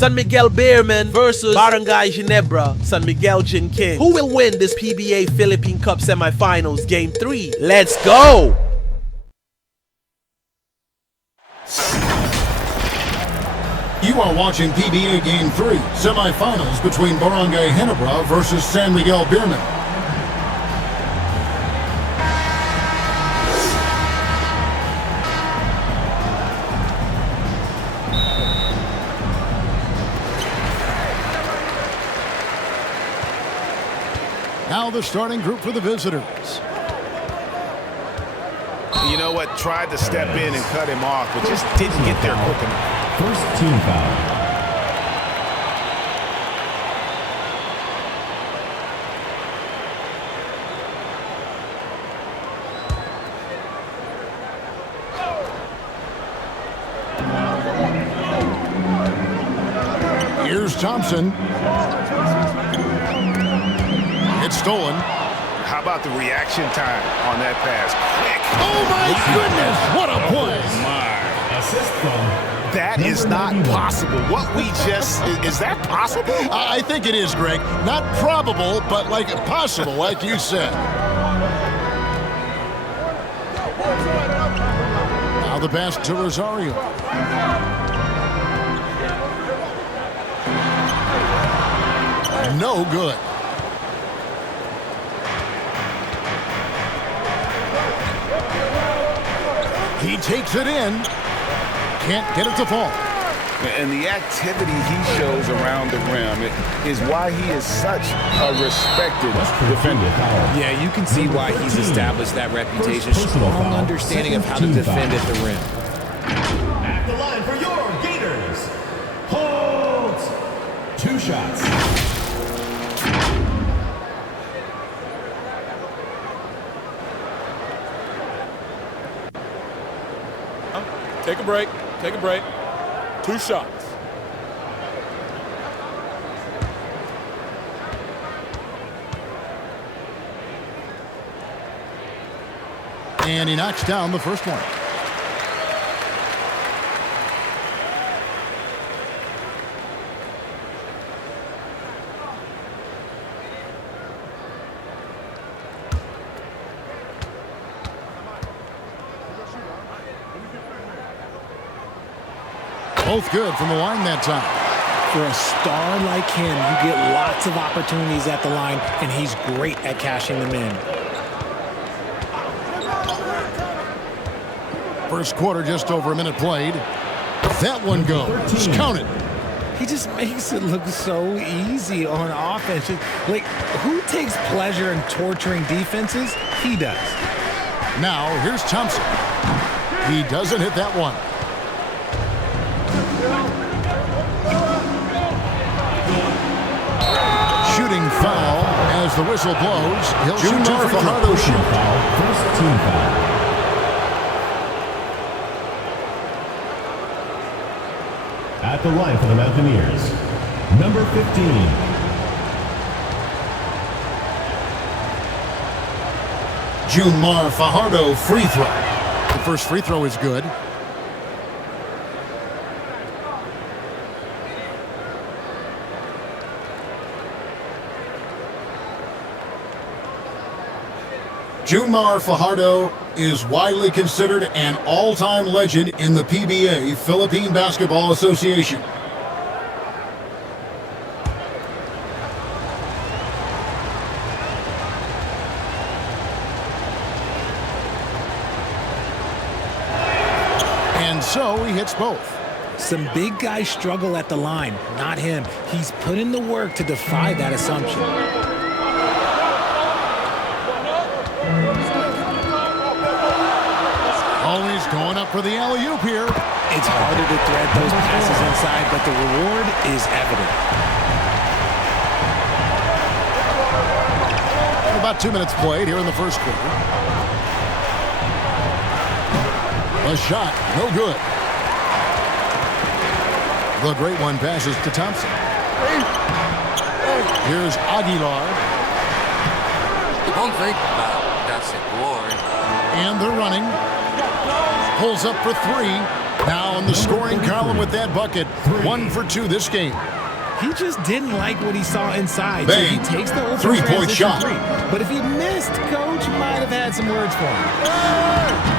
San Miguel BEERMEN versus Barangay Ginebra, San Miguel Gin King. Who will win this PBA Philippine Cup semifinals Game 3? Let's go! You are watching PBA Game 3, semifinals between Barangay Ginebra versus San Miguel BEERMEN. Now the starting group for the visitors. You know what? Tried to step in and cut him off, but just didn't get there quick enough. First team foul. Here's Thompson. It's stolen. How about the reaction time on that pass? Quick. Oh my goodness, what a play. Oh my. Assist from That is not possible. What we just, is that possible? I think it is, Greg. Not probable, but like possible, like you said. Now the pass to Rosario. No good. He takes it in. Can't get it to fall. And the activity he shows around the rim is why he is such a respected defender. Yeah, you can see why he's established that reputation. Strong understanding of how to defend at the rim. At the line for your Gators. Hold. 2 shots. Take a break. Take a break. 2 shots. And he knocks down the first one. Both good from the line that time. For a star like him, you get lots of opportunities at the line, and he's great at cashing them in. First quarter, just over a minute played. That one goes. Count it. He just makes it look so easy on offense. Like, who takes pleasure in torturing defenses? He does. Now, here's Thompson. He doesn't hit that one. Shooting foul as the whistle blows. He'll shoot two free throws. First team foul. At the line for the Mountaineers, number 15. Junmar Fajardo free throw. The first free throw is good. Junmar Fajardo is widely considered an all-time legend in the PBA, Philippine Basketball Association. And so he hits both. Some big guys struggle at the line, not him. He's put in the work to defy that assumption. Always going up for the alley-oop here. It's harder to thread those passes inside, but the reward is evident. About 2 minutes played here in the first quarter. A shot, no good. The great one passes to Thompson. Here's Aguilar. Don't think about that's it, boy. And they're running. Pulls up for 3. Now on the scoring column with that bucket. 1 for 2 this game. He just didn't like what he saw inside. Bang. So he takes the open Three-point shot. three. But if he missed, Coach might have had some words for him.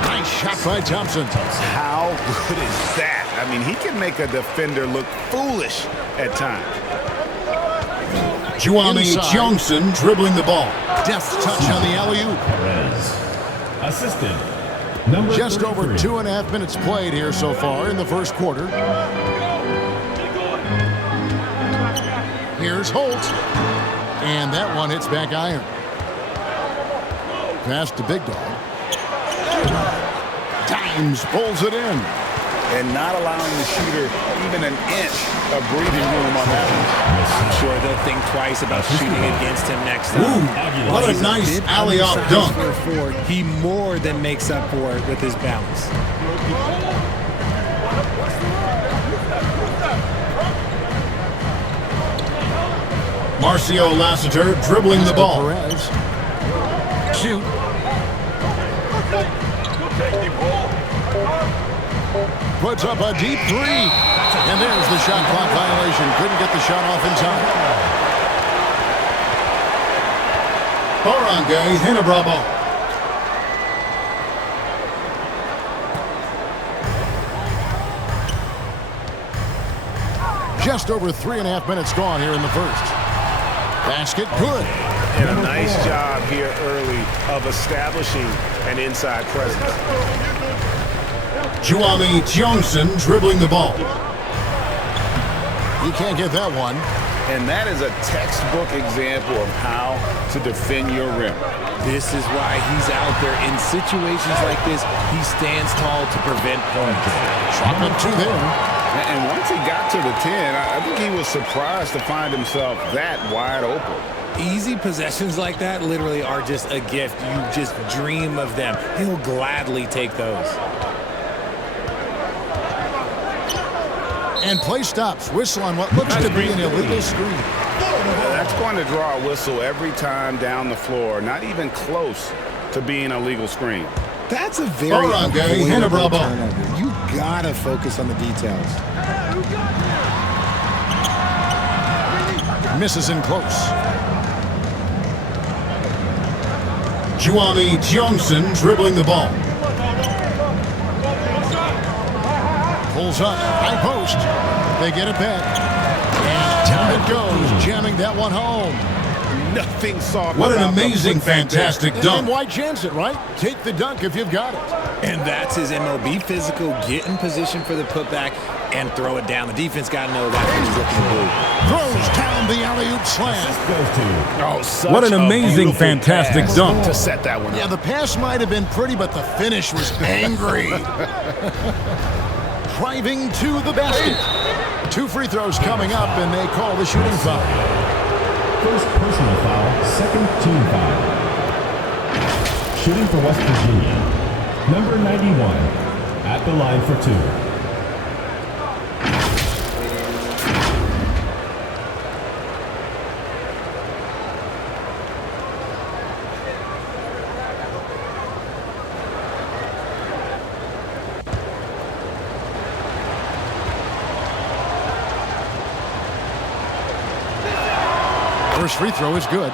Nice shot by Thompson. How good is that? I mean, he can make a defender look foolish at times. Juwani Johnson dribbling the ball. Deft touch on the alley-oop. Perez. Assistant. Number Just 33. over 2.5 minutes played here so far in the first quarter. Here's Holt. And that one hits back iron. Pass to Big Dog. Dimes pulls it in. And not allowing the shooter even an inch of breathing room on that one. I'm sure they'll think twice about shooting against him next time. Ooh, what a nice alley-oop dunk. For a forward, he more than makes up for it with his bounce. Marcio Lassiter dribbling the ball. Shoot. Puts up a deep three. And there's the shot clock violation. Couldn't get the shot off in time. Barangay Ginebra ball. Just over 3.5 minutes gone here in the first. Basket good. And a nice job here early of establishing an inside presence. Juwani Johnson dribbling the ball. He can't get that one. And that is a textbook example of how to defend your rim. This is why he's out there in situations like this. He stands tall to prevent points. Shot up 2 there. And once he got to the 10, I think he was surprised to find himself that wide open. Easy possessions like that literally are just a gift. You just dream of them. He'll gladly take those. And play stops. Whistle on what looks to be an illegal screen. That's going to draw a whistle every time down the floor. Not even close to being a legal screen. That's a very Barangay Ginebra ball. turnover. You gotta focus on the details. Misses in close. Juwani Johnson dribbling the ball. Pulls up, high post. They get it back. And down it goes, jamming that one home. Nothing soft. What an amazing, fantastic dunk. And why chance it, right? Take the dunk if you've got it. And that's his MO. Be physical, get in position for the putback, and throw it down. The defense got to know that's what he's looking to do. Throws down the alley-oop slam. Oh, such What an a amazing, beautiful fantastic pass dunk. to set that one up. Yeah, the pass might have been pretty, but the finish was angry. Driving to the basket. 2 free throws coming up, and they call the shooting foul. First personal foul, second team foul. Shooting for West Virginia. Number 91 at the line for 2. First free throw is good.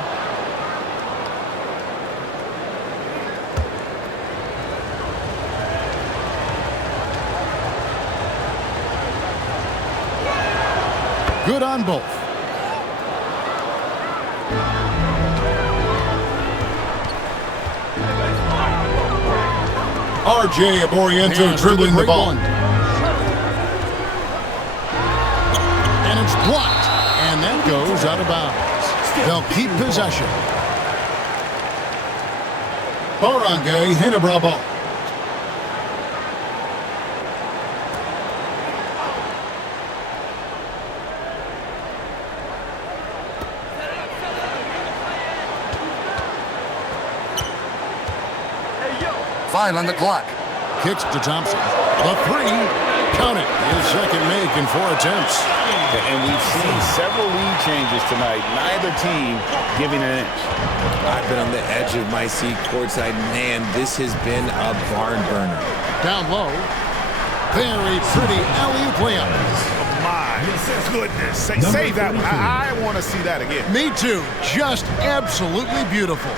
Good on both. RJ Aboriento dribbling the ball. And it's blocked. And that goes out of bounds. They'll keep possession. Barangay Ginebra ball. Five on the clock. Kicks to Thompson. The 3. Count it. His second make in 4 attempts. And we've seen several lead changes tonight. Neither team giving an inch. I've been on the edge of my seat courtside. Man, this has been a barn burner. Down low. Very pretty alley-oop layup. My goodness. Save that one. I want to see that again. Me too. Just absolutely beautiful.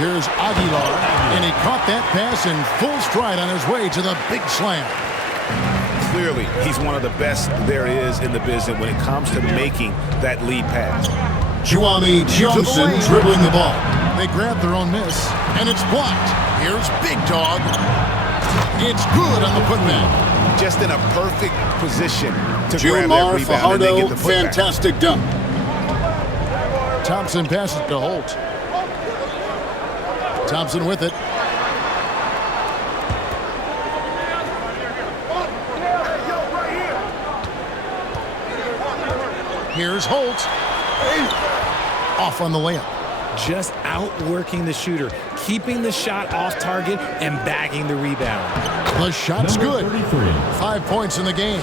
Here's Aguilar, and he caught that pass in full stride on his way to the big slam. Clearly, he's one of the best there is in the business when it comes to making that lead pass. Juami Johnson dribbling the ball. They grab their own miss, and it's blocked. Here's Big Dog. It's good on the putback. Just in a perfect position to grab that rebound and then get the putback. Fantastic dunk. Thompson passes to Holt. Thompson with it. Here's Holt. Off on the layup. Just outworking the shooter, keeping the shot off target and bagging the rebound. The shot's good. 33. 5 points in the game.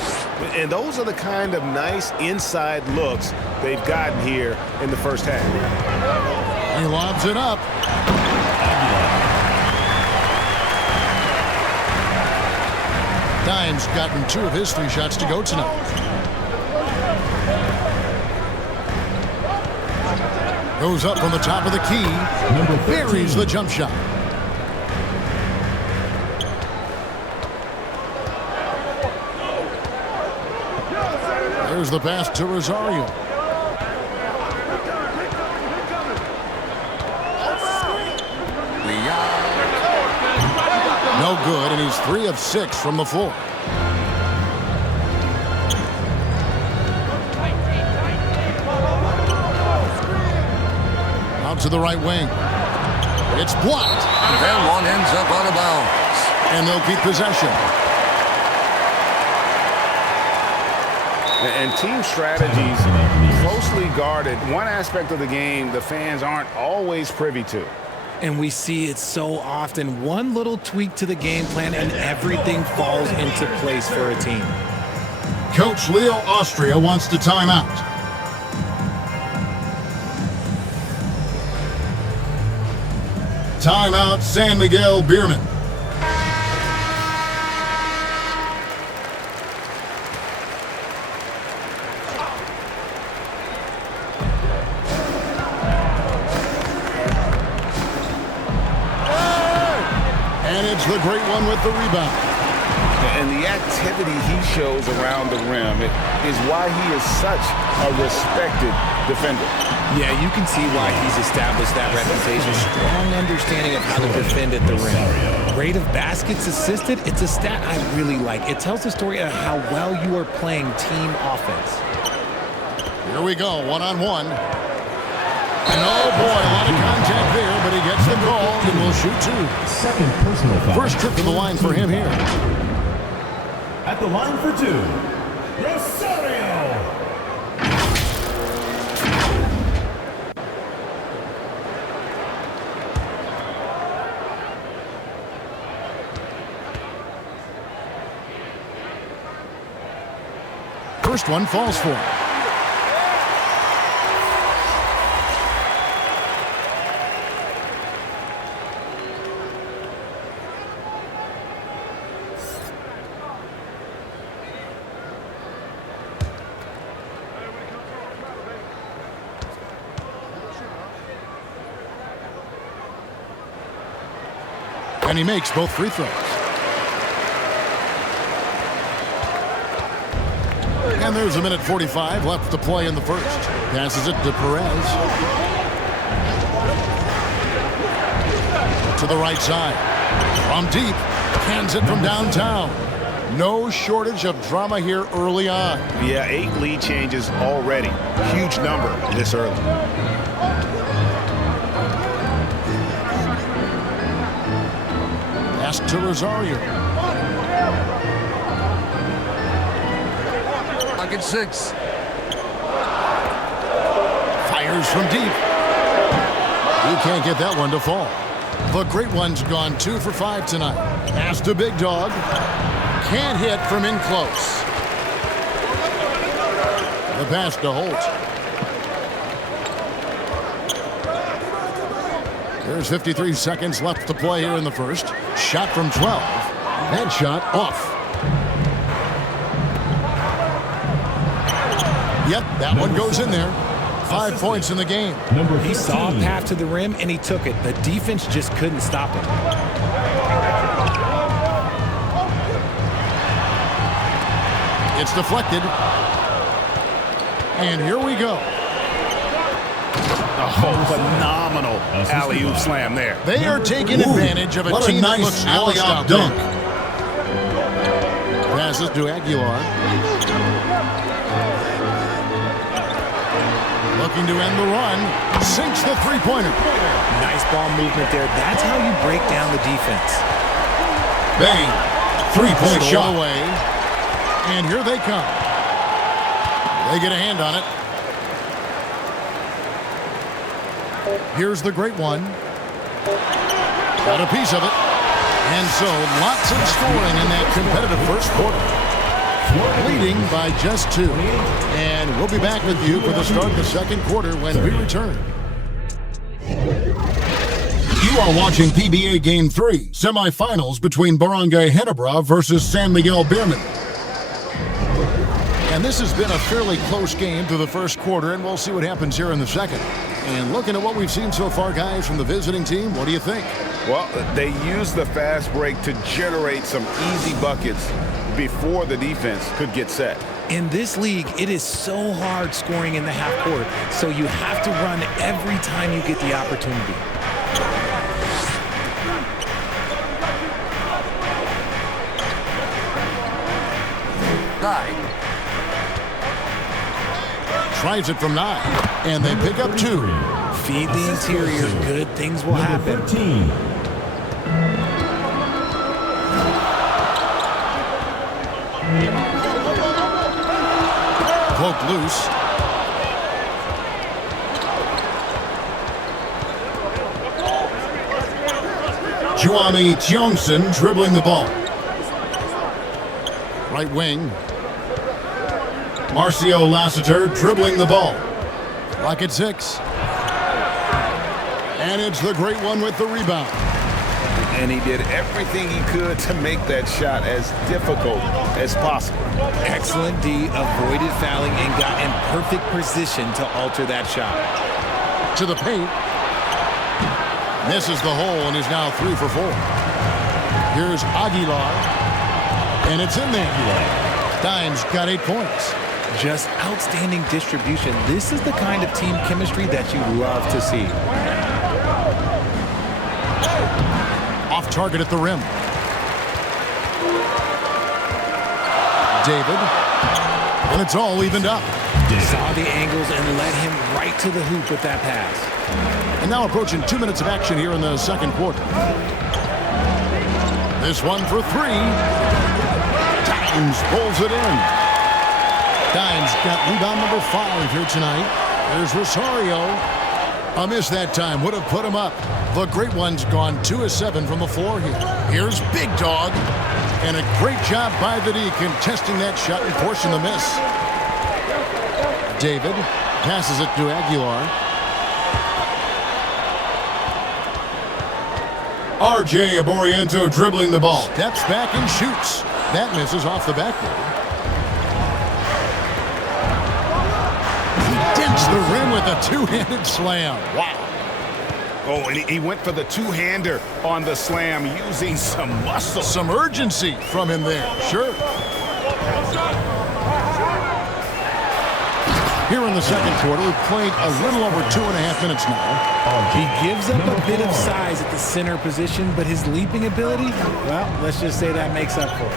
And those are the kind of nice inside looks they've gotten here in the first half. He lobs it up. Dime's gotten 2 of his 3 shots to go tonight. Goes up from the top of the key. Buries the jump shot. There's the pass to Rosario. No good, and he's 3 of 6 from the floor. Out to the right wing. It's blocked. And one ends up out of bounds. And they'll keep possession. And team strategies closely guarded. One aspect of the game the fans aren't always privy to. And we see it so often. One little tweak to the game plan and everything falls into place for a team. Coach Leo Austria wants to time out. Timeout, San Miguel BEERMEN. And it's the great one with the rebound. And the activity he shows around the rim is why he is such a respected defender. Yeah, you can see why he's established that reputation. Strong understanding of how to defend at the rim. Rate of baskets assisted, it's a stat I really like. It tells the story of how well you are playing team offense. Here we go, one-on-one. And oh boy, a lot of contact there, but he gets the call and will shoot 2. Second personal foul. First trip to the line for him here. At the line for 2, Rosario. First one falls for him. And he makes both free throws. And there's a minute 45 left to play in the first. Passes it to Perez. To the right side. From deep. Cans it from downtown. No shortage of drama here early on. Yeah, 8 lead changes already. Huge number this early. Pass to Rosario. Pocket 6. Fires from deep. He can't get that one to fall. The great one's gone 2 for 5 tonight. Pass to Big Dog. Can't hit from in close. The pass to Holt. There's 53 seconds left to play here in the first. Shot from 12. That shot off. Yep, that one goes in there. 5 points in the game. He saw a path to the rim, and he took it. The defense just couldn't stop it. It's deflected. And here we go. Oh, phenomenal alley-oop slam there. They are taking advantage of a team that looks lost out there. Passes to Aguilar. Looking to end the run. Sinks the three-pointer. Nice ball movement there. That's how you break down the defense. Bang. Three-point shot away. And here they come. They get a hand on it. Here's the great one. Got a piece of it. And so lots of scoring in that competitive first quarter. Leading by just 2. And we'll be back with you for the start of the second quarter when we return. You are watching PBA Game 3, semifinals between Barangay Ginebra versus San Miguel BEERMEN. And this has been a fairly close game through the first quarter, and we'll see what happens here in the second. And looking at what we've seen so far, guys, from the visiting team, what do you think? Well, they used the fast break to generate some easy buckets before the defense could get set. In this league, it is so hard scoring in the half court, so you have to run every time you get the opportunity. Tries it from 9, and they pick up 2. Feed the interior, good things will happen. 13. Poked loose. Juami Tiongson dribbling the ball. Right wing. Marcio Lassiter dribbling the ball. Lock at 6. And it's the great one with the rebound. And he did everything he could to make that shot as difficult as possible. Excellent D, avoided fouling and got in perfect position to alter that shot. To the paint. Misses the hole and is now 3 for 4. Here's Aguilar. And it's in there. Dimes got 8 points. Just outstanding distribution. This is the kind of team chemistry that you love to see. Off target at the rim. David. And it's all evened up. Saw the angles and led him right to the hoop with that pass. And now approaching 2 minutes of action here in the second quarter. This one for 3. Dimes pulls it in. Dimes got rebound number 5 here tonight. There's Rosario. A miss that time would have put him up. The great one's gone 2 of 7 from the floor here. Here's Big Dog. And a great job by the D contesting that shot and forcing the miss. David passes it to Aguilar. RJ Aboriento dribbling the ball. Steps back and shoots. That misses off the backboard. He dents the rim with a two-handed slam. Wow. Oh, and he went for the two-hander on the slam using some muscle. Some urgency from him there. Sure. Here in the second quarter, we've played a little over 2.5 minutes now. He gives up a bit of size at the center position, but his leaping ability, well, let's just say that makes up for it.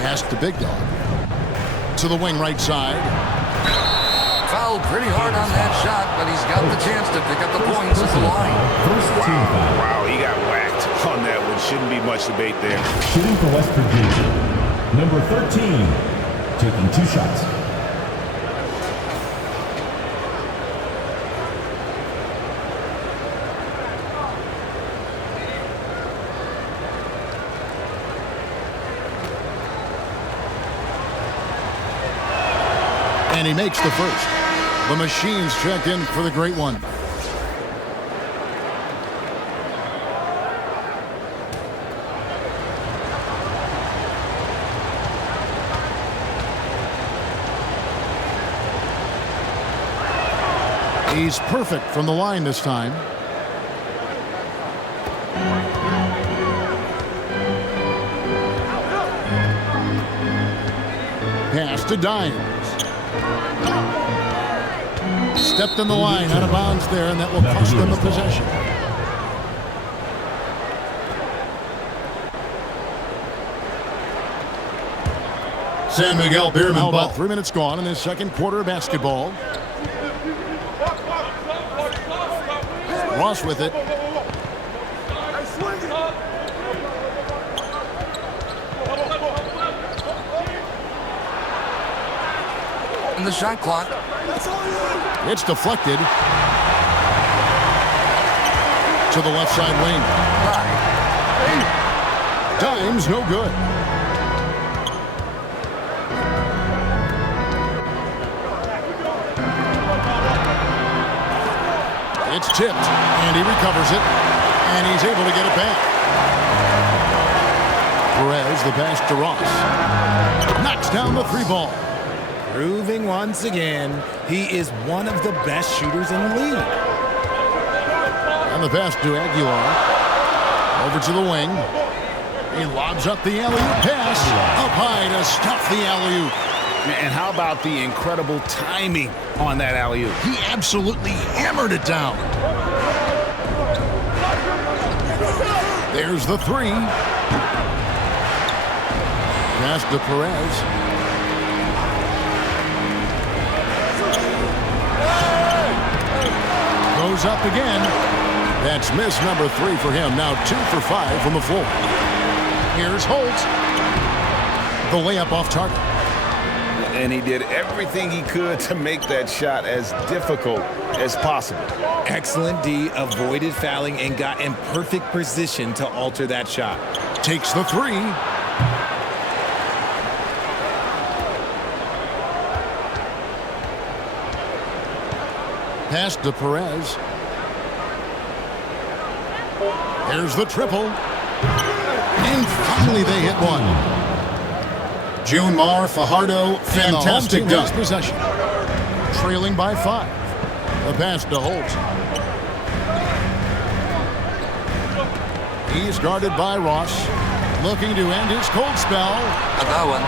Pass to Big Dog. To the wing right side. Fouled pretty hard on that shot, but he's got the chance to pick up the points at the line. Wow, he got whacked on that one. Shouldn't be much debate there. Shooting for West Virginia. Number 13, taking 2 shots. And he makes the first. The machine's checked in for the great one. He's perfect from the line this time. Pass to Dimes. Stepped in the line, out of bounds there, and that will cost them a possession. San Miguel BEERMEN ball. About 3 minutes gone in this second quarter of basketball. Ross with it. In the shot clock. It's deflected to the left side wing. Dimes no good. It's tipped, and he recovers it, and he's able to get it back. Perez, the pass to Ross. Knocks down the 3 ball. Proving once again, he is one of the best shooters in the league. And the pass to Aguilar. Over to the wing. He lobs up the alley-oop pass. Up high to stuff the alley-oop. And how about the incredible timing on that alley-oop? He absolutely hammered it down. There's the 3. Pass to Perez. Goes up again. That's miss number 3 for him. Now 2 for 5 from the floor. Here's Holt. The layup off target. And he did everything he could to make that shot as difficult as possible. Excellent D, avoided fouling and got in perfect position to alter that shot. Takes the 3. Pass to Perez. There's the triple. And finally they hit one. Junmar Fajardo, fantastic dunk. Possession. Trailing by 5. The pass to Holt. He's guarded by Ross. Looking to end his cold spell. That one.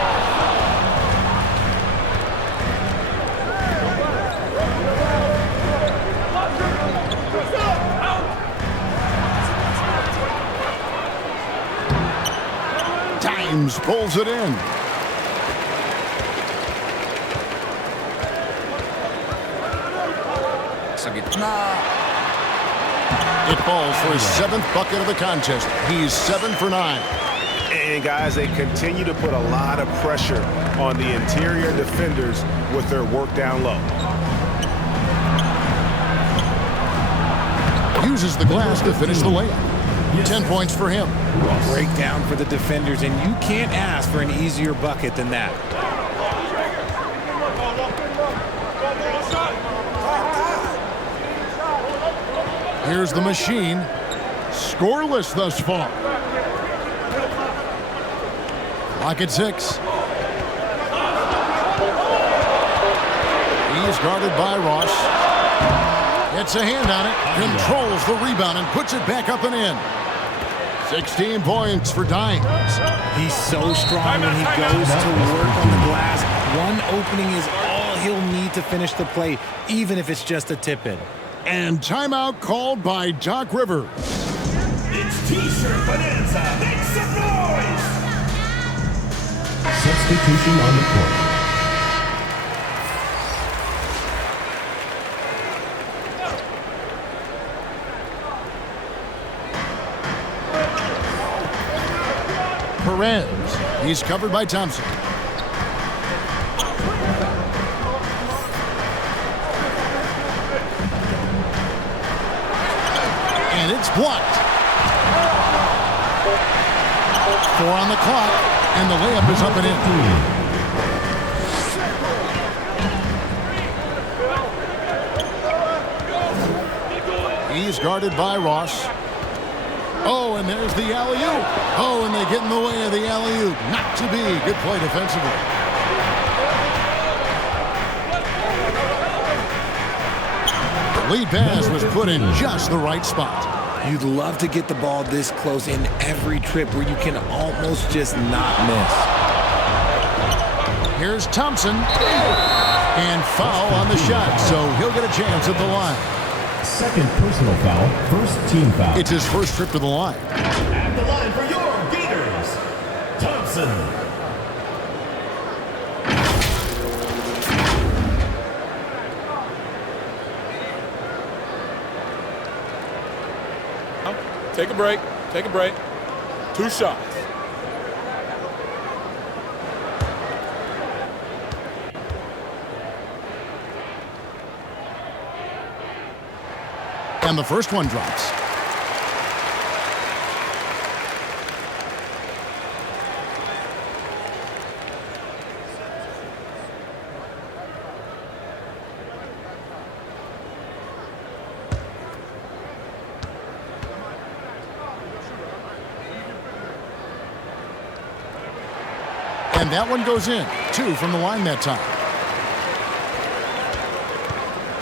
Dimes pulls it in. It falls for his 7th bucket of the contest. He's 7 for 9. And guys, they continue to put a lot of pressure on the interior defenders with their work down low. Uses the glass to finish the layup. 10 points for him. Breakdown for the defenders, and you can't ask for an easier bucket than that. Here's the machine. Scoreless thus far. Clock at 6. He's guarded by Ross. Gets a hand on it. Controls the rebound and puts it back up and in. 16 points for Dimes. He's so strong when he goes to work on the glass. One opening is all he'll need to finish the play, even if it's just a tip-in. And timeout called by Doc Rivers. It's T-shirt bonanza. Make some noise! Substitution on the court. Perez. He's covered by Thompson. And it's blocked. 4 on the clock, and the layup is up and in. He's guarded by Ross. Oh, and there's the alley-oop. Oh, and they get in the way of the alley-oop. Not to be. Good play defensively. Lead pass was put in just the right spot. You'd love to get the ball this close in every trip where you can almost just not miss. Here's Thompson. And foul on the shot, so he'll get a chance at the line. Second personal foul, first team foul. It's his first trip to the line. At the line for your Gators, Thompson. Take a break. Take a break. 2 shots. And the first one drops. And that one goes in. 2 from the line that time.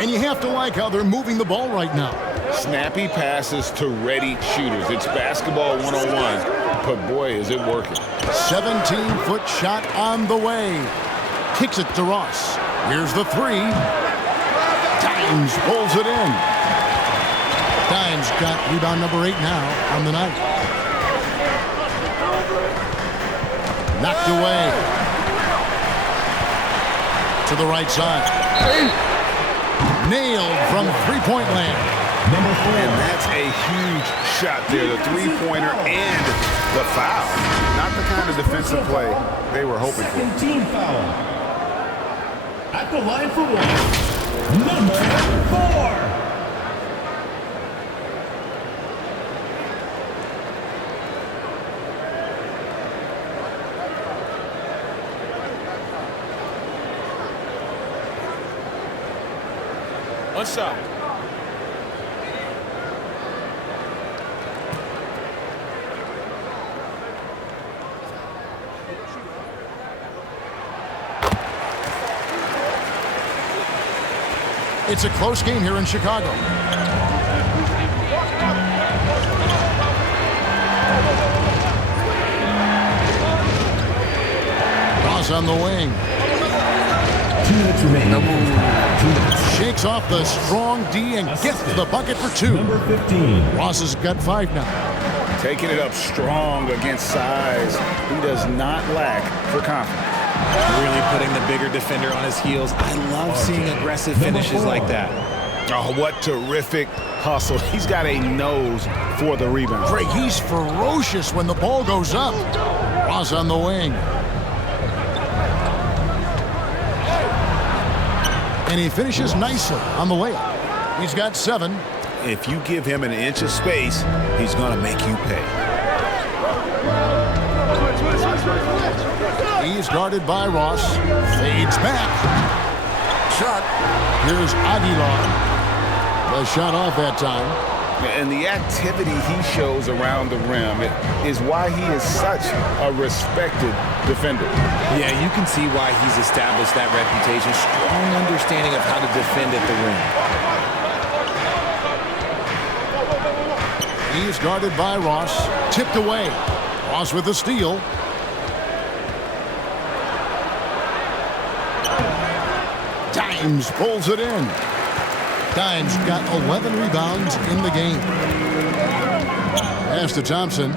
And you have to like how they're moving the ball right now. Snappy passes to ready shooters. It's basketball 101, but boy, is it working. 17-foot shot on the way. Kicks it to Ross. Here's the 3. Dimes pulls it in. Dimes got rebound number 8 now on the night. Knocked away. To the right side. Nailed from three-point land. And that's a huge shot there. The three-pointer and the foul. Not the kind of defensive play they were hoping for. Second team foul. At the line for 1, number 4. One shot. It's a close game here in Chicago. Ross on the wing. 2 minutes remaining. Shakes off the strong D and gets the bucket for 2. Number 15. Ross has got 5 now. Taking it up strong against size. He does not lack for confidence. Really putting the bigger defender on his heels. I love seeing aggressive finishes like that. Oh, what terrific hustle. He's got a nose for the rebound. Greg, he's ferocious when the ball goes up. Ross on the wing. And he finishes nicely on the layup. He's got 7. If you give him an inch of space, he's going to make you pay. He's guarded by Ross. Fades back. Shot. Here's Aguilar. The shot off that time. And the activity he shows around the rim is why he is such a respected defender. Yeah, you can see why he's established that reputation. Strong understanding of how to defend at the rim. He's guarded by Ross. Tipped away. Ross with the steal. Dimes pulls it in. Dimes got 11 rebounds in the game. Pass to Thompson.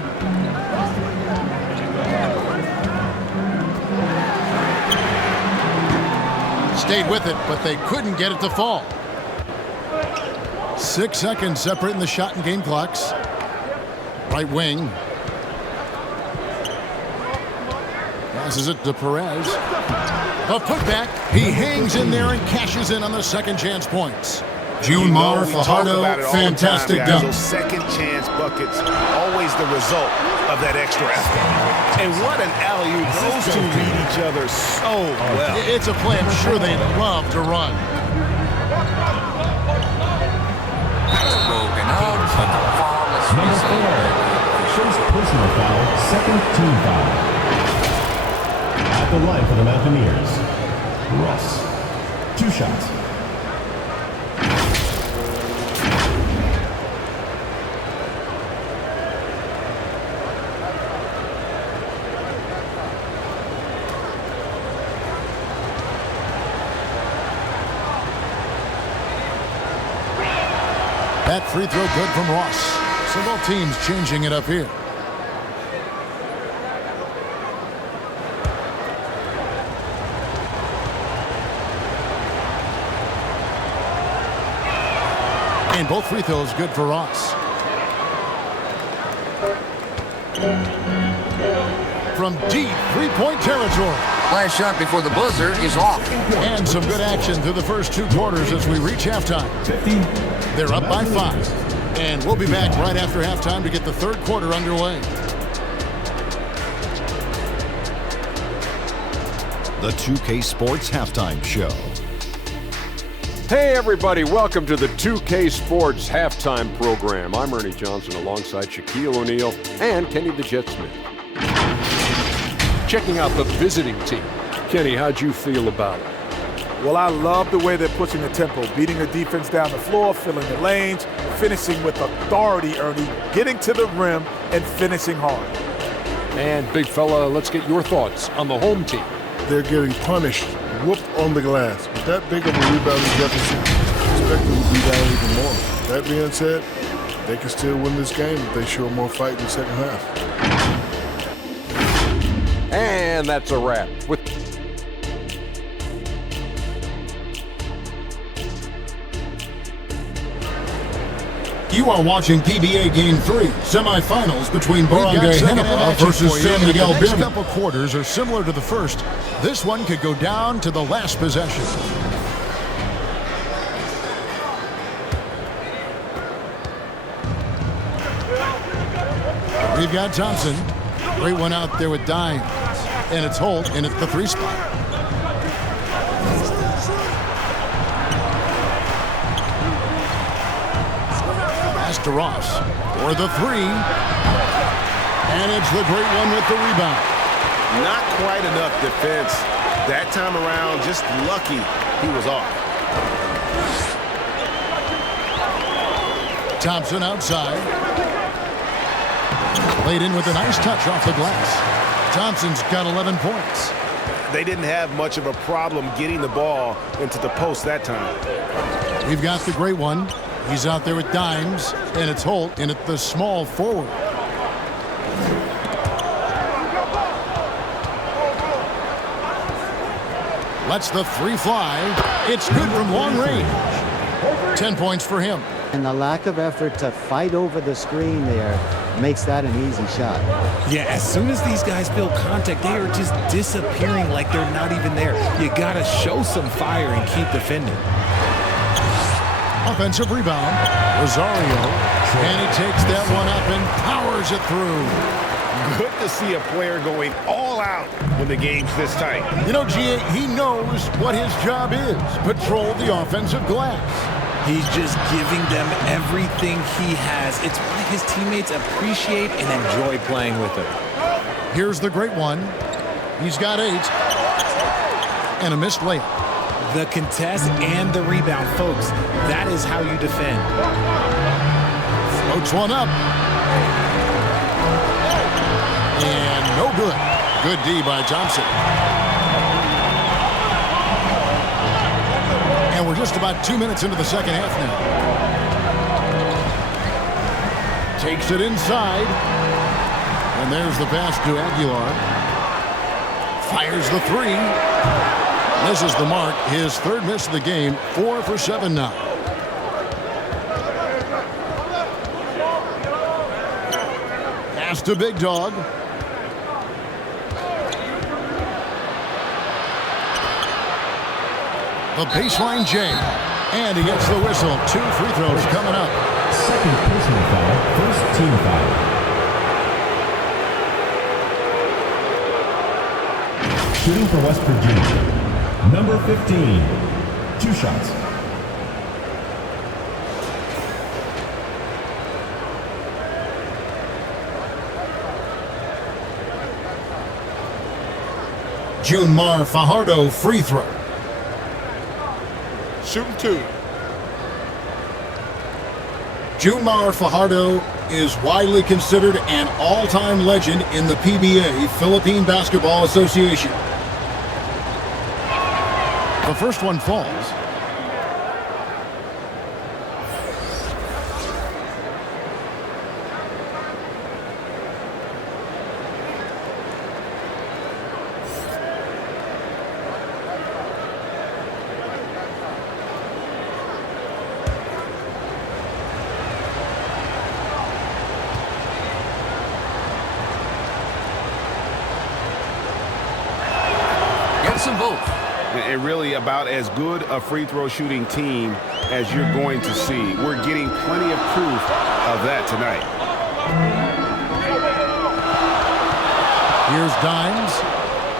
Stayed with it, but they couldn't get it to fall. 6 seconds separating the shot and game clocks. Right wing. Passes it to Perez. A putback. He hangs in there and cashes in on the second chance points. Junmar Fajardo, fantastic dunk. Those second chance buckets, always the result of that extra effort. And what an alley-oop. Those two read each other so well. It's a play I'm sure they'd love to run. Broken out, but the foul is Number 4. First personal foul, second team foul. At the line for the Mountaineers, Russ. 2 shots. That free throw good from Ross. So both teams changing it up here. And both free throws good for Ross. From deep three-point territory. Last shot before the buzzer is off. And some good action through the first 2 quarters as we reach halftime. They're up by 5. And we'll be back right after halftime to get the third quarter underway. The 2K Sports Halftime Show. Hey everybody, welcome to the 2K Sports Halftime Program. I'm Ernie Johnson alongside Shaquille O'Neal and Kenny the Jet Smith. Checking out the visiting team. Kenny, how'd you feel about it? Well, I love the way they're pushing the tempo, beating the defense down the floor, filling the lanes, finishing with authority, Ernie, getting to the rim and finishing hard. And big fella, let's get your thoughts on the home team. They're getting punished, whooped on the glass. With that big of a rebounding deficit, expect them to be down even more. That being said, they can still win this game if they show more fight in the second half. And that's a wrap. You are watching PBA Game 3, semifinals between Barangay Ginebra versus San Miguel. The next couple quarters are similar to the first. This one could go down to the last possession. We've got Thompson. Great one out there with Dimes. And it's Holt in at the 3 spot. To Ross for the 3, and it's the great one with the rebound. Not quite enough defense that time around. Just lucky he was off. Thompson outside, laid in with a nice touch off the glass. Thompson's got 11 points. They didn't have much of a problem getting the ball into the post that time. We've got the great one. He's out there with Dimes, and it's Holt in at the small forward. Lets the 3 fly. It's good from long range. 10 points for him. And the lack of effort to fight over the screen there makes that an easy shot. Yeah, as soon as these guys feel contact, they are just disappearing like they're not even there. You got to show some fire and keep defending. Offensive rebound, Rosario, and he takes that one up and powers it through. Good to see a player going all out when the game's this tight. You know, GA, he knows what his job is. Patrol the offensive glass. He's just giving them everything he has. It's why his teammates appreciate and enjoy playing with him. Here's the great one. He's got 8. And a missed layup. The contest and the rebound, folks. That is how you defend. Floats one up. And no good. Good D by Thompson. And we're just about 2 minutes into the second half now. Takes it inside. And there's the pass to Aguilar. Fires the 3. Misses the mark. His 3rd miss of the game. 4 for 7 now. Pass to Big Dog. The baseline J. And he gets the whistle. 2 free throws coming up. Second personal foul, first team foul. Shooting for West Virginia. Number 15, 2 shots. Junmar Fajardo free throw. Shooting 2. Junmar Fajardo is widely considered an all-time legend in the PBA, Philippine Basketball Association. The first one falls. miss them both. And really about as good a free throw shooting team as you're going to see. We're getting plenty of proof of that tonight. Here's Dimes.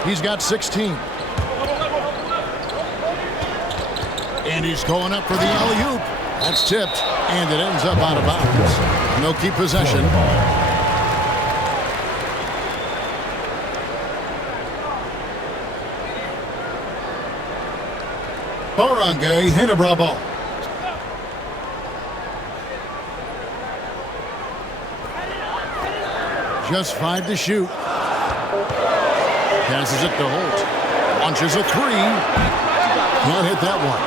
He's got 16. And he's going up for the alley-oop. That's tipped, and it ends up out of bounds. No keep possession. Barangay, Ginebra ball. Just 5 to shoot. Passes it to Holt. Launches a 3. Can't hit that one.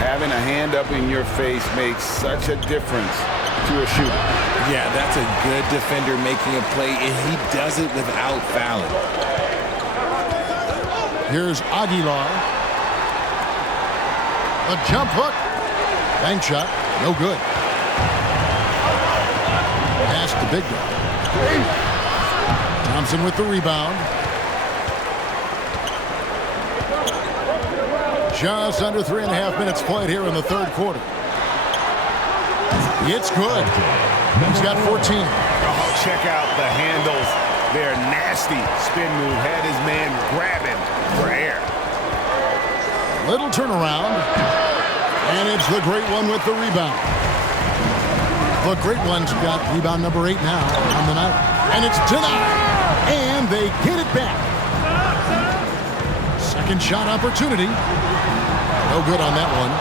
Having a hand up in your face makes such a difference to a shooter. Yeah, that's a good defender making a play, and he does it without fouling. Here's Aguilar. A jump hook. Bank shot. No good. Pass to Big Guy. Thompson with the rebound. Just under 3.5 minutes played here in the third quarter. It's good. He's got 14. Oh, check out the handles. They're nasty. Spin move had his man grabbing for air. Little turnaround. And it's the great one with the rebound. The great one's got rebound number 8 now on the night. And it's denied. And they get it back. Second shot opportunity. No good on that one.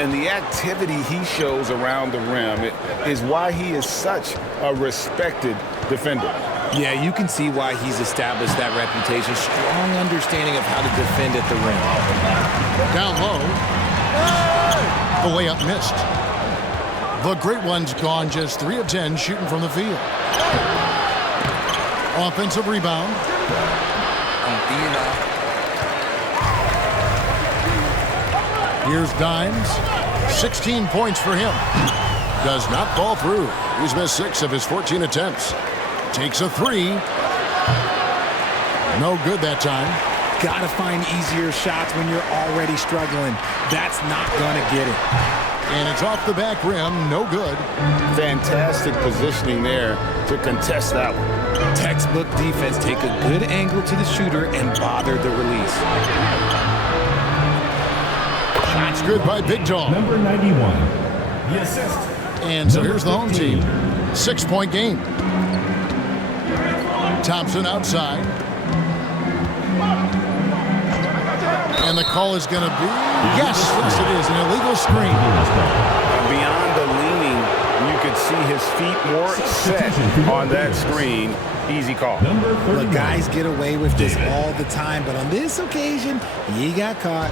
And the activity he shows around the rim is why he is such a respected defender. Yeah, you can see why he's established that reputation. Strong understanding of how to defend at the rim. Down low. The layup missed. The great one's gone just 3 of 10 shooting from the field. Offensive rebound. Here's Dimes. 16 points for him. Does not fall through. He's missed 6 of his 14 attempts. Takes a 3. No good that time. Gotta find easier shots when you're already struggling. That's not gonna get it. And it's off the back rim. No good. Fantastic positioning there to contest that one. Textbook defense. Take a good angle to the shooter and bother the release. Shot's good by Big Dog. Number 91. The assist. And so here's the home team. 6-point game. Thompson outside. And the call is going to be, yes, it is, an illegal screen. Beyond the leaning, you could see his feet more set on that screen. Easy call. Look, guys get away with this all the time, but on this occasion, he got caught.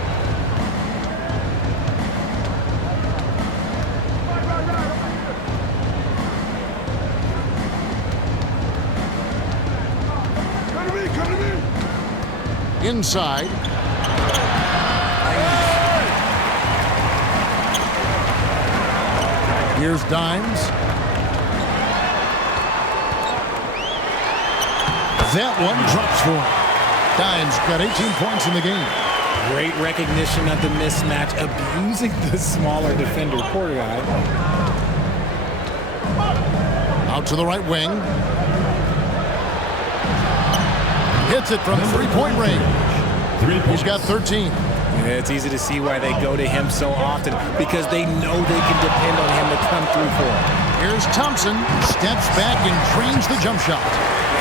Inside. Here's Dimes. That one drops for him. Dimes got 18 points in the game. Great recognition of the mismatch, abusing the smaller defender. Poor guy. Out to the right wing. Hits it from 3-point range. He's got 13. Yeah, it's easy to see why they go to him so often, because they know they can depend on him to come through for them. Here's Thompson. Steps back and drains the jump shot.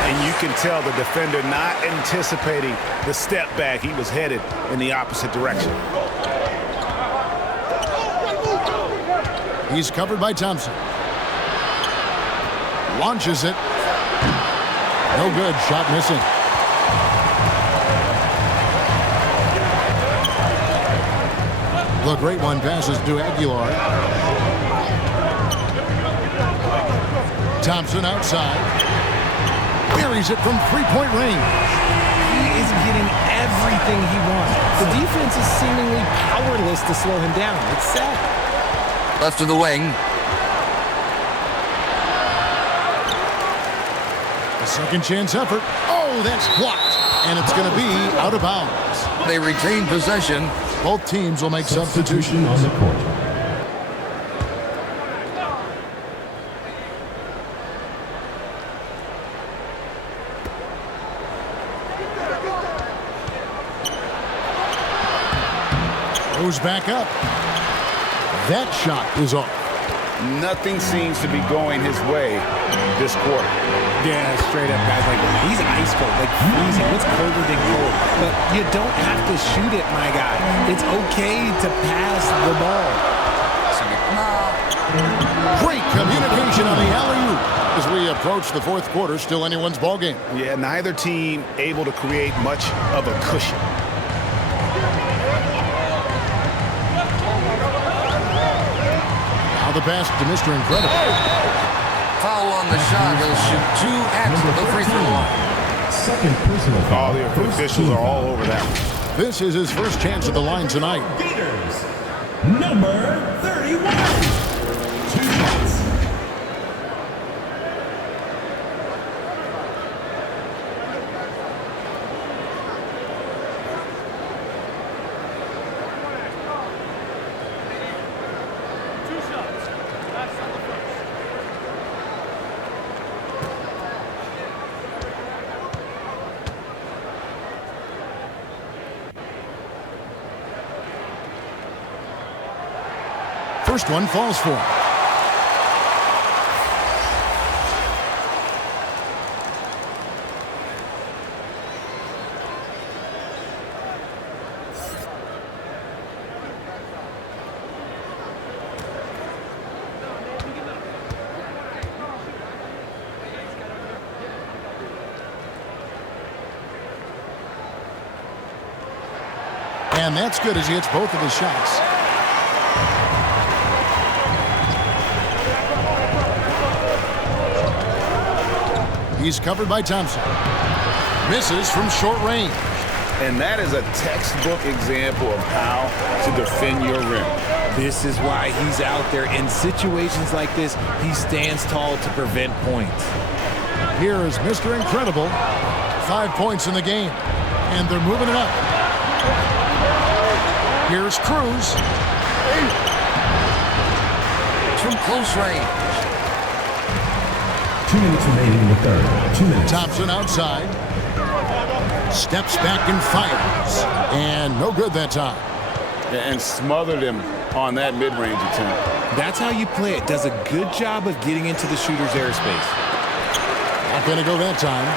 And you can tell the defender not anticipating the step back. He was headed in the opposite direction. He's covered by Thompson. Launches it. No good. Shot missing. The great one passes to Aguilar. Thompson outside. Buries it from 3-point range. He is getting everything he wants. The defense is seemingly powerless to slow him down. It's sad. Left of the wing. A second chance effort. Oh, that's blocked. And it's going to be out of bounds. They retain possession. Both teams will make Substitution substitutions. on the court. Goes back up. That shot is off. Nothing seems to be going his way this quarter. Yeah, straight up, guys. Like, he's ice cold, like freezing. What's colder than cold? But you don't have to shoot it, my guy. It's okay to pass the ball. Great communication on the alley-oop. As we approach the fourth quarter, still anyone's ball game. Yeah, neither team able to create much of a cushion. Now the pass to Mr. Incredible. Foul on the shot. He'll shoot 2 at the free throw line. Second personal foul. All the officials are all over that one. This is his first chance at the line tonight. Gators, number 31. 2 shots. First one falls for him. And that's good as he hits both of his shots. He's covered by Thompson. Misses from short range. And that is a textbook example of how to defend your rim. This is why he's out there. In situations like this, he stands tall to prevent points. Here is Mr. Incredible. 5 points in the game. And they're moving it up. Here's Cruz. From close range. 2 minutes remaining in the third. 2 minutes. Thompson outside. Steps back and fires. And no good that time. And smothered him on that mid-range attempt. That's how you play it. Does a good job of getting into the shooter's airspace. Not going to go that time.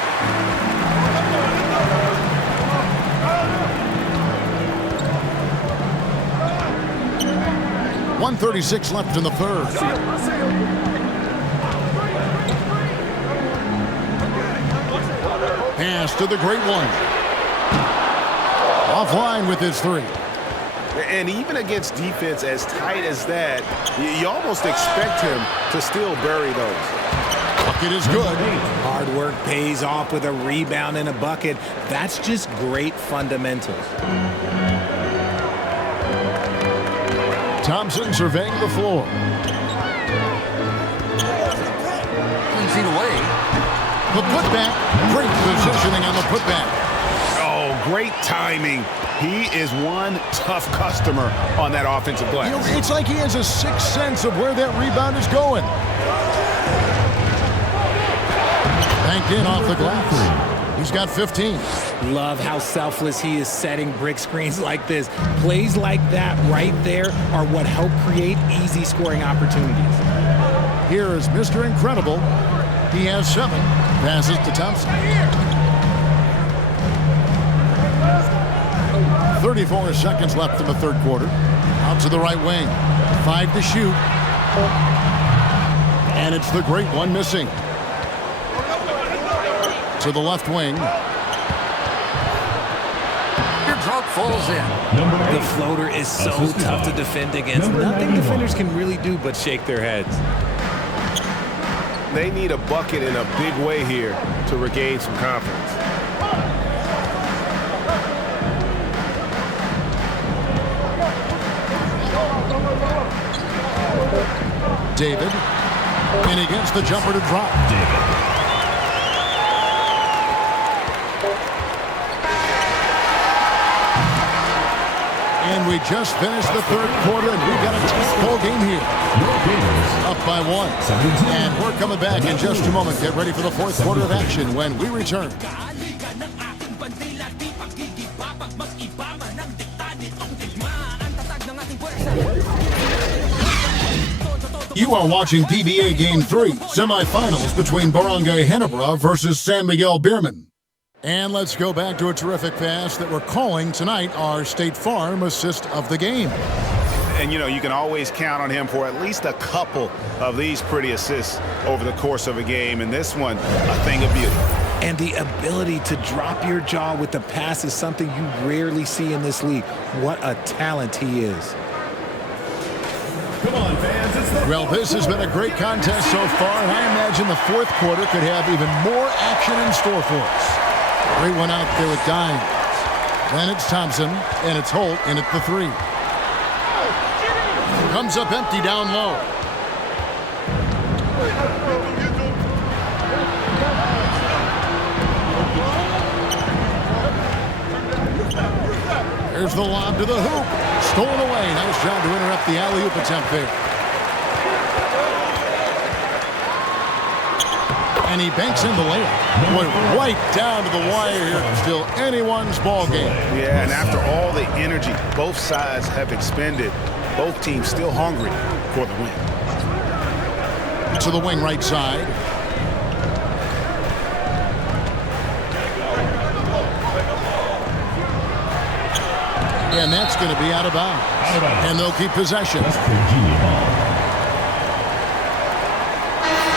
.136 left in the third. Pass to the great one. Offline with his three. And even against defense as tight as that, you almost expect him to still bury those. Bucket is good. Hard work pays off with a rebound and a bucket. That's just great fundamentals. Thompson surveying the floor. Clean feet away. The putback. Great positioning on the putback. Oh, great timing. He is one tough customer on that offensive glass. You know, it's like he has a sixth sense of where that rebound is going. Banked in off the glass. He's got 15. Love how selfless he is setting brick screens like this. Plays like that right there are what help create easy scoring opportunities. Here is Mr. Incredible. He has 7. Passes to Thompson. 34 seconds left in the third quarter. Out to the right wing. 5 to shoot. And it's the great one missing. To the left wing. Your drop falls in. The floater is so tough to defend against. Nothing defenders can really do but shake their heads. They need a bucket in a big way here to regain some confidence. David. And he gets the jumper to drop. David. And we just finished the third quarter, and we've got a tight ball game here. Up by 1. And we're coming back in just a moment. Get ready for the fourth quarter of action when we return. You are watching PBA Game 3, semifinals between Barangay Ginebra versus San Miguel BEERMEN. And let's go back to a terrific pass that we're calling tonight our State Farm assist of the game. And, you know, you can always count on him for at least a couple of these pretty assists over the course of a game. And this one, a thing of beauty. And the ability to drop your jaw with the pass is something you rarely see in this league. What a talent he is. Come on, fans. Well, this has been a great contest so far, and I imagine the fourth quarter could have even more action in store for us. Great one out there with Dimes. Then it's Thompson, and it's Holt in at the 3. Comes up empty down low. There's the lob to the hoop. Stolen away. Nice job to interrupt the alley-oop attempt there. And he banks in the layup. Boy, right down to the wire here. Still anyone's ball game. Yeah, and after all the energy both sides have expended, both teams still hungry for the win. To the wing right side. And that's going to be out of bounds. And they'll keep possession.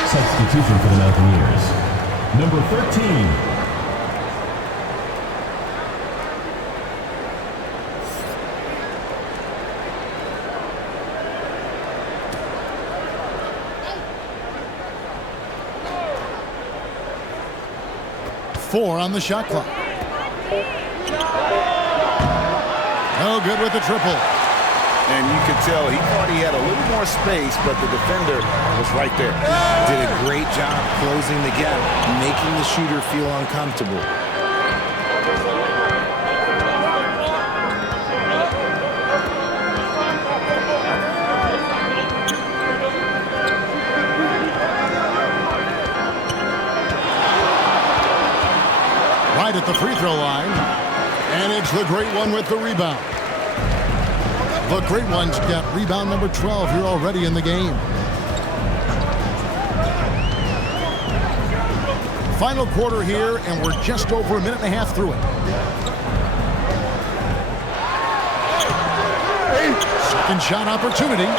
Substitution for the Mountaineers. Number 13. Four on the shot clock. No good with the triple. And you could tell he thought he had a little more space, but the defender was right there. Did a great job closing the gap, making the shooter feel uncomfortable. Right at the free throw line. And it's the Great One with the rebound. The Great One's got rebound number 12 here already in the game. Final quarter here, and we're just over a minute and a half through it. Second shot opportunity.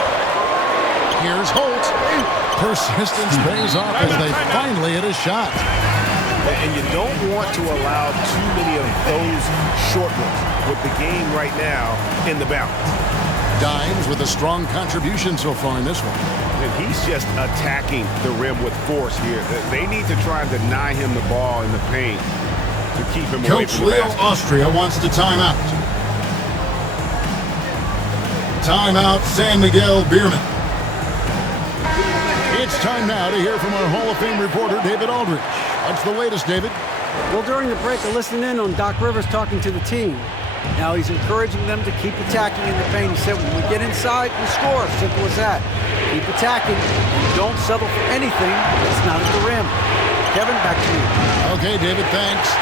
Here's Holt. Persistence pays off as they finally hit a shot. And you don't want to allow too many of those short ones with the game right now in the balance. Dimes with a strong contribution so far in this one. And he's just attacking the rim with force here. They need to try and deny him the ball in the paint to keep him away Coach from the Leo basket. Austria wants to timeout. Timeout, San Miguel BEERMEN. It's time now to hear from our Hall of Fame reporter, David Aldridge. What's the latest, David? Well, during the break, I listened in on Doc Rivers talking to the team. Now he's encouraging them to keep attacking in the paint. He said, when we get inside, we score. Simple as that. Keep attacking and don't settle for anything that's not at the rim. Kevin, back to you. Okay, David, thanks.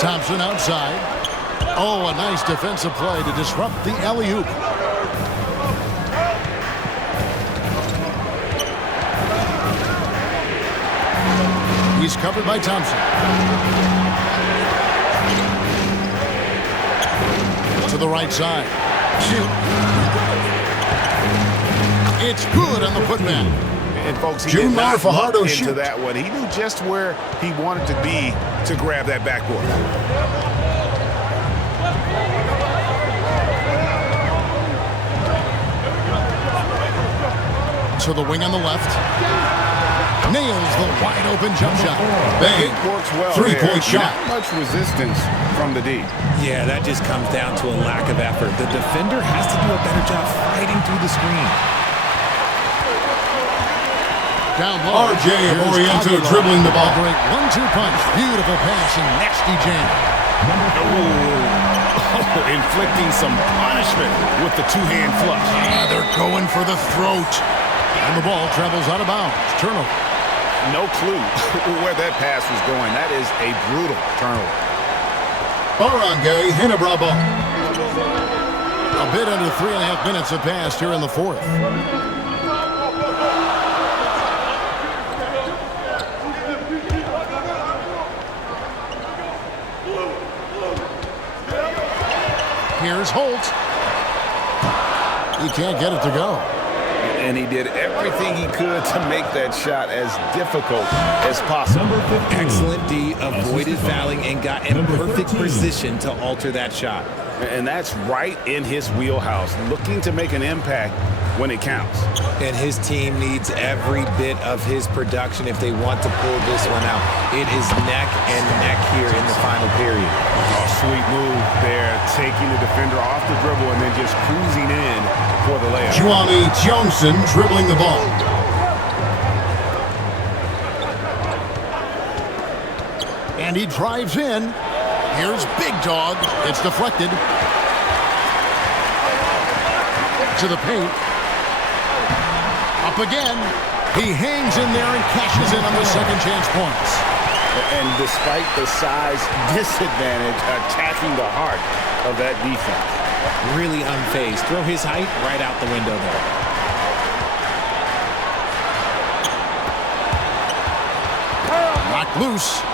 Thompson outside. Oh, a nice defensive play to disrupt the alley-oop. He's covered by Thompson. To the right side. Shoot. It's good on the putback. And folks, he did not look into that one. He knew just where he wanted to be to grab that backboard. To the wing on the left. Nails the wide open jump shot. Bang. It works well. Three-point shot. Not much resistance from the D. Yeah, that just comes down to a lack of effort. The defender has to do a better job fighting through the screen. Down low. RJ Oriento dribbling the ball. Great 1-2 punch. Beautiful pass and nasty jam. Inflicting some punishment with the two-hand flush. They're going for the throat. And the ball travels out of bounds. Turnover. No clue where that pass was going. That is a brutal turnover. Barangay Ginebra ball. A bit under 3.5 minutes have passed here in the fourth. Here's Holt. He can't get it to go. And he did everything he could to make that shot as difficult as possible. Excellent D, avoided fouling and got in perfect position to alter that shot. And that's right in his wheelhouse, looking to make an impact when it counts. And his team needs every bit of his production if they want to pull this one out. It is neck and neck here in the final period. Oh, sweet move there, taking the defender off the dribble and then just cruising in for the layup. Juami Johnson dribbling the ball. And he drives in. Here's Big Dog. It's deflected. To the paint. Up again. He hangs in there and cashes in on the second chance points. And despite the size disadvantage, attacking the heart of that defense. Really unfazed. Throw his height right out the window there. Knocked loose.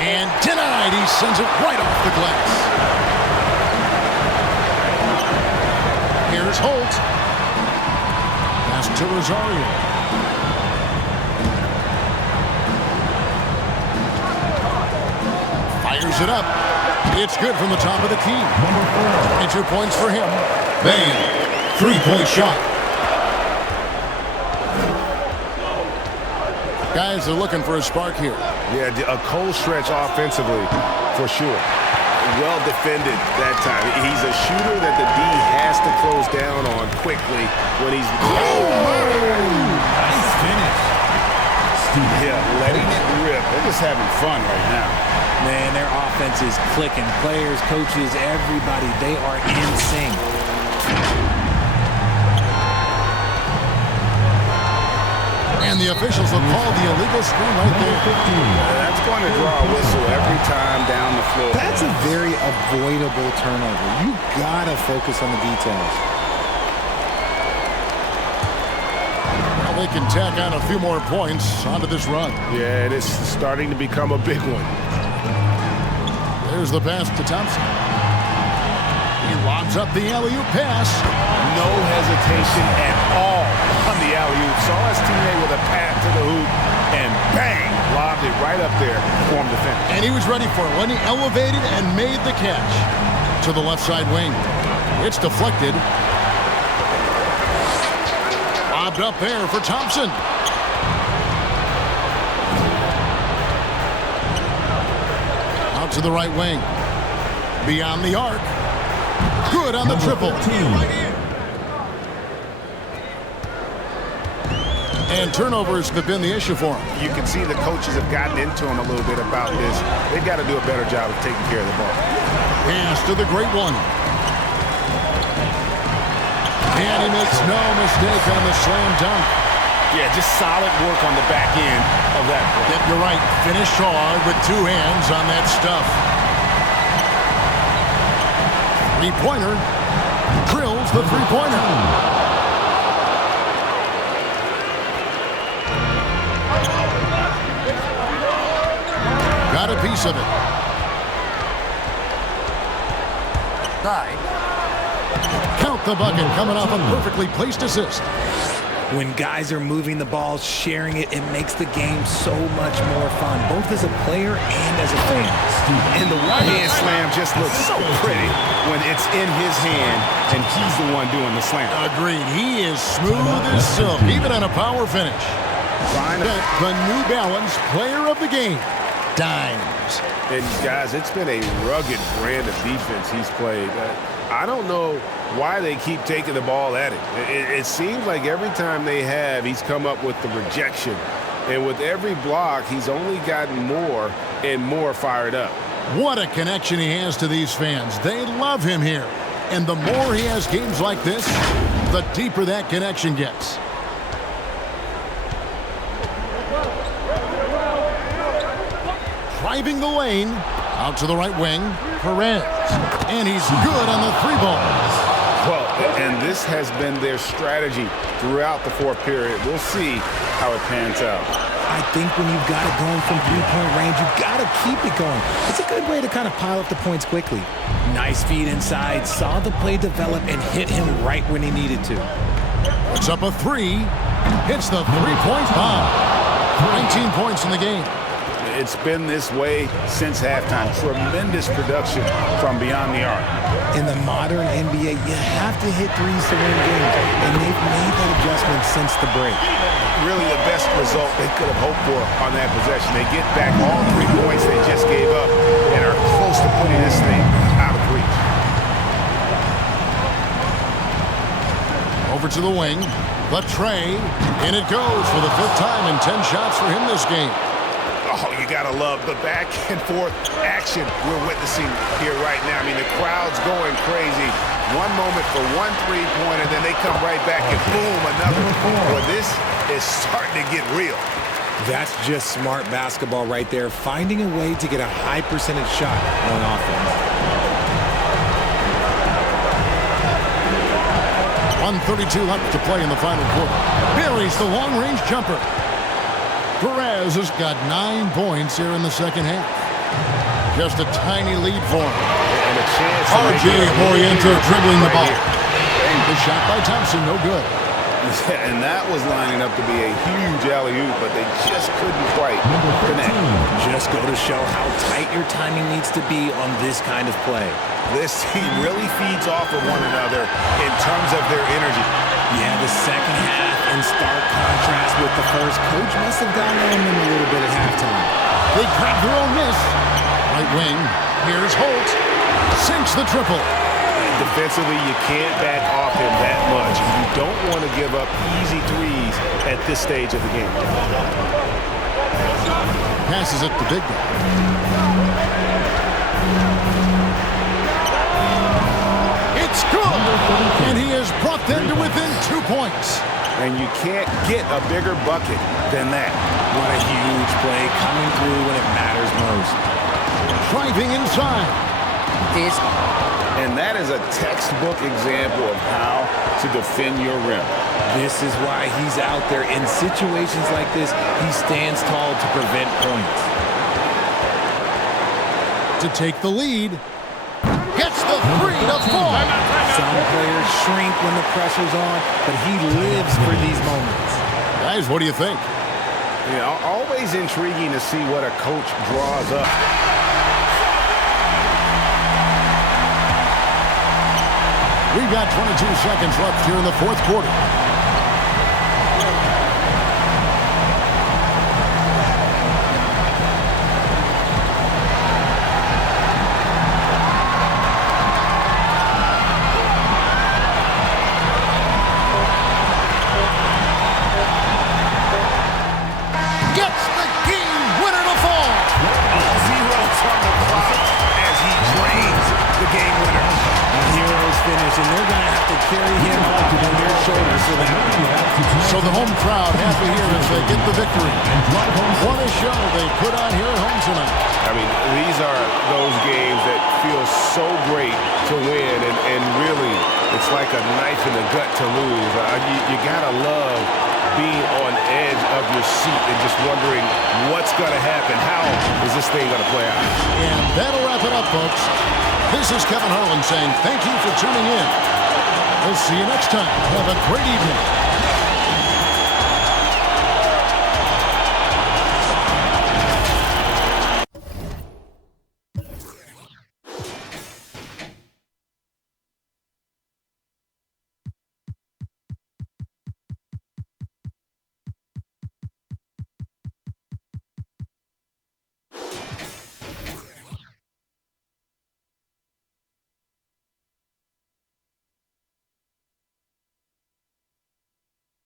And denied. He sends it right off the glass. Here's Holt. Pass to Rosario. Fires it up. It's good from the top of the key. 22 points for him. Bam. 3-point shot. Guys are looking for a spark here. Yeah, a cold stretch offensively, for sure. Well defended that time. He's a shooter that the D has to close down on quickly when he's... Nice finish. Yeah, letting it rip. They're just having fun right now. Man, their offense is clicking. Players, coaches, everybody, they are in sync. And the officials will call the illegal screen right there. That's going to draw a whistle every time down the floor. That's a very avoidable turnover. You gotta focus on the details. Well, they can tack on a few more points onto this run. Yeah, it is starting to become a big one. There's the pass to Thompson. He lobs up the alley-oop pass. No hesitation at all on the alley-oop. Saw his teammate with a pass to the hoop, and bang, lobbed it right up there for him to finish. And he was ready for it when he elevated and made the catch. To the left side wing. It's deflected. Lobbed up there for Thompson. Out to the right wing. Beyond the arc. Good on the triple. And turnovers have been the issue for him. You can see the coaches have gotten into him a little bit about this. They've got to do a better job of taking care of the ball. Pass to the great one. And he makes no mistake on the slam dunk. Yeah, just solid work on the back end of that play. Yep, you're right. Finished hard with two hands on that stuff. Three-pointer. Drills the three-pointer. Got a piece of it. Count the bucket coming off a perfectly placed assist. When guys are moving the ball, sharing it, it makes the game so much more fun, both as a player and as a fan. And the one-hand slam just looks so pretty when it's in his hand and he's the one doing the slam. Agreed. He is smooth as silk, even on a power finish. The New Balance player of the game, Dimes. And guys, it's been a rugged brand of defense he's played. I don't know why they keep taking the ball at him. It seems like every time they have, he's come up with the rejection And with every block, he's only gotten more and more fired up. What a connection he has to these fans. They love him here. And the more he has games like this, the deeper that connection gets. Driving the lane, out to the right wing, Perez. And he's good on the 3 ball. Well, and this has been their strategy throughout the fourth period. We'll see how it pans out. I think when you've got it going from 3-point range, you've got to keep it going. It's a good way to kind of pile up the points quickly. Nice feed inside, saw the play develop, and hit him right when he needed to. Puts up a 3, hits the 3-point bomb. 19 points in the game. It's been this way since halftime. Tremendous production from beyond the arc. In the modern NBA, you have to hit threes to win games, and they've made that adjustment since the break. Really the best result they could have hoped for on that possession. They get back all 3 points they just gave up and are close to putting this thing out of reach. Over to the wing, the tray, and it goes for the 5th time in 10 shots for him this game. Oh, you gotta love the back and forth action we're witnessing here right now. I mean, the crowd's going crazy. One moment for one 3-pointer, then they come right back and boom, another. Well, this is starting to get real. That's just smart basketball right there, finding a way to get a high percentage shot on offense. 1:32 left to play in the final quarter. Buries the long-range jumper. Perez has got 9 points here in the second half. Just a tiny lead for him. And a chance to RJ Oriento dribbling the ball. The shot by Thompson, no good. And that was lining up to be a huge alley-oop, but they just couldn't quite connect. Just go to show how tight your timing needs to be on this kind of play. This team really feeds off of one another in terms of their energy. Yeah, the second half in stark contrast with the first. Coach must have gotten on them a little bit at halftime. They grab their own miss. Right wing, here's Holt. Sinks the triple. Defensively, you can't back off him that much. You don't want to give up easy threes at this stage of the game. Passes it to Big Guy. It's good! And he has brought them to within 2 points. And you can't get a bigger bucket than that. What a huge play coming through when it matters most. Driving inside. And that is a textbook example of how to defend your rim. This is why he's out there. In situations like this, he stands tall to prevent points. To take the lead. Gets the 3 to fall. Some players shrink when the pressure's on, but he lives for these moments. Guys, what do you think? Yeah, always intriguing to see what a coach draws up. We've got 22 seconds left here in the fourth quarter. Gets the game winner to fall. All zeros on the clock as he drains the game winner. Heroes finish, and they're going to have to carry him up on their shoulders for that. So the home crowd happy here as they get the victory. What a show they put on here at home tonight. I mean, these are those games that feel so great to win, and really, it's like a knife in the gut to lose. You gotta love being on edge of your seat and just wondering what's gonna happen. How is this thing gonna play out? And that'll wrap it up, folks. This is Kevin Harlan saying thank you for tuning in. We'll see you next time. Have a great evening.